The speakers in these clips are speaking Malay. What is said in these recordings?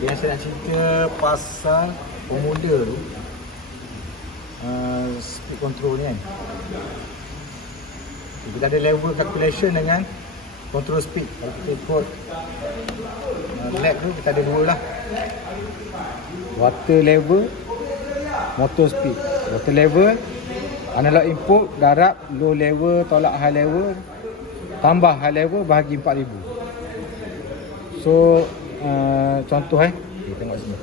Yang saya nak cerita pasal formula tu, speed control ni kan. Kita ada level calculation dengan control speed. Kalau kita ikut lab tu, kita ada dua lah. Water level, motor speed. Water level, analog input, darab, low level, tolak high level, tambah high level bahagi 4000. So contoh okay, tengok sini.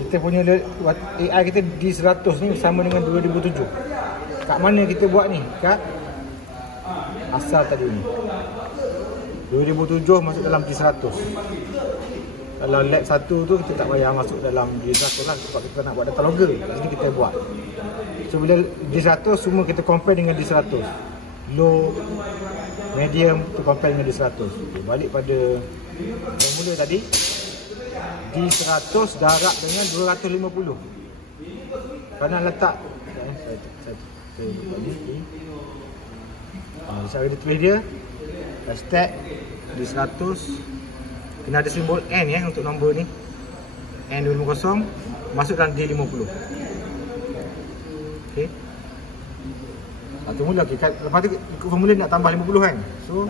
Kita punya AI kita D100 ni sama dengan 2007. Kat mana kita buat ni? Kat asal tadi ni 2007 masuk dalam D100. Kalau lab 1 tu kita tak payah masuk dalam D100 lah, sebab kita nak buat data logger. Jadi kita buat. So bila D100 semua kita compare dengan D100. Low, medium tu compare dengan D100. Okay, balik pada formula tadi. D100 darab dengan 250. Kerana letak saya ada tulis dia hashtag D100, kena ada simbol N ya untuk nombor ni, N250 masuk dalam D50. ok, tunggu lagi kan. Lepas tu ikut formula nak tambah 50 kan. So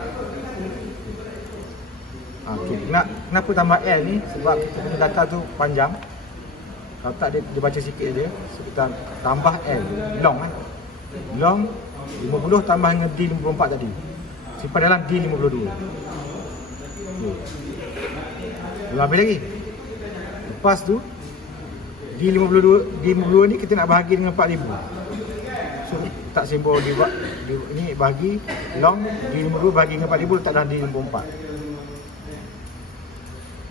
ok, kenapa tambah N ni? Sebab kita punya data tu panjang. Kalau tak dia baca sikit je. So kita tambah L, long kan. Long 50 tambah dengan D54 tadi, simpan dalam D52. Belum habis lagi. Lepas tu D52 ni kita nak bahagi dengan 4000. So tak simbol ni bahagi long, D52 bahagi dengan 4000 letak dalam D54.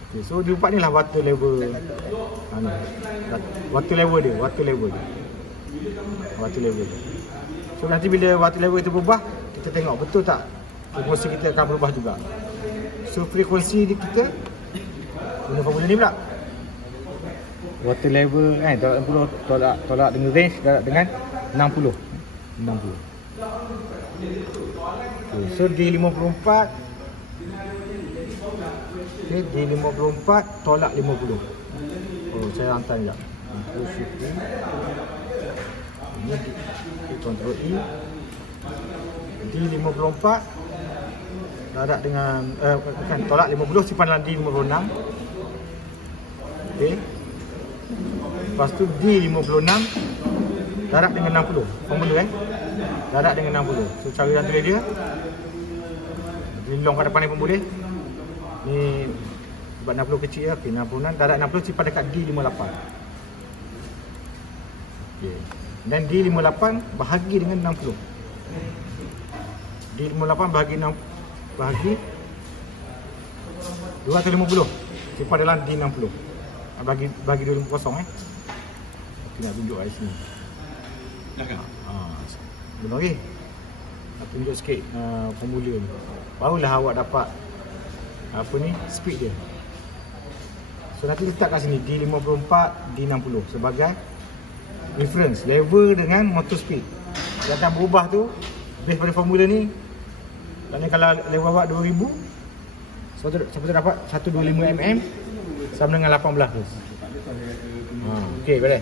Okay, so D4 ni lah water level. Water level dia. So nanti bila water level itu berubah, kita tengok betul tak frekuensi kita akan berubah juga. So frekuensi di kita guna formula ni pula. Water level kan, tolak dengan range dengan 60. Okay, so D54. Okay, D54 tolak 50. Oh, saya hantar sekejap. Ini kontrol E. D54 darab dengan kan, tolak 50 simpan dalam D56. Okey. Lepas tu D56 darab dengan 60. Formula darab dengan 60. So cara yang tulis dia ni long kat depan ni pun boleh. Ni sebab 60 kecil ya. Okey, 66 darab 60 simpan dekat D58. Okey. Dan D58 bahagi dengan 60. D58 bahagi 250. Simpan dalam D60. Bagi 250 Aku nak tunjuk kat sini. Belum lagi. Nak tunjuk sikit formula ni. Barulah awak dapat apa ni, speed dia. So nanti letak kat sini D54, D60 sebagai reference level dengan motor speed. Yang akan berubah tu based pada formula ni. Maknanya kalau level awak 2000, siapa dapat 125 mm sama dengan 18 Hz. Okey, beres.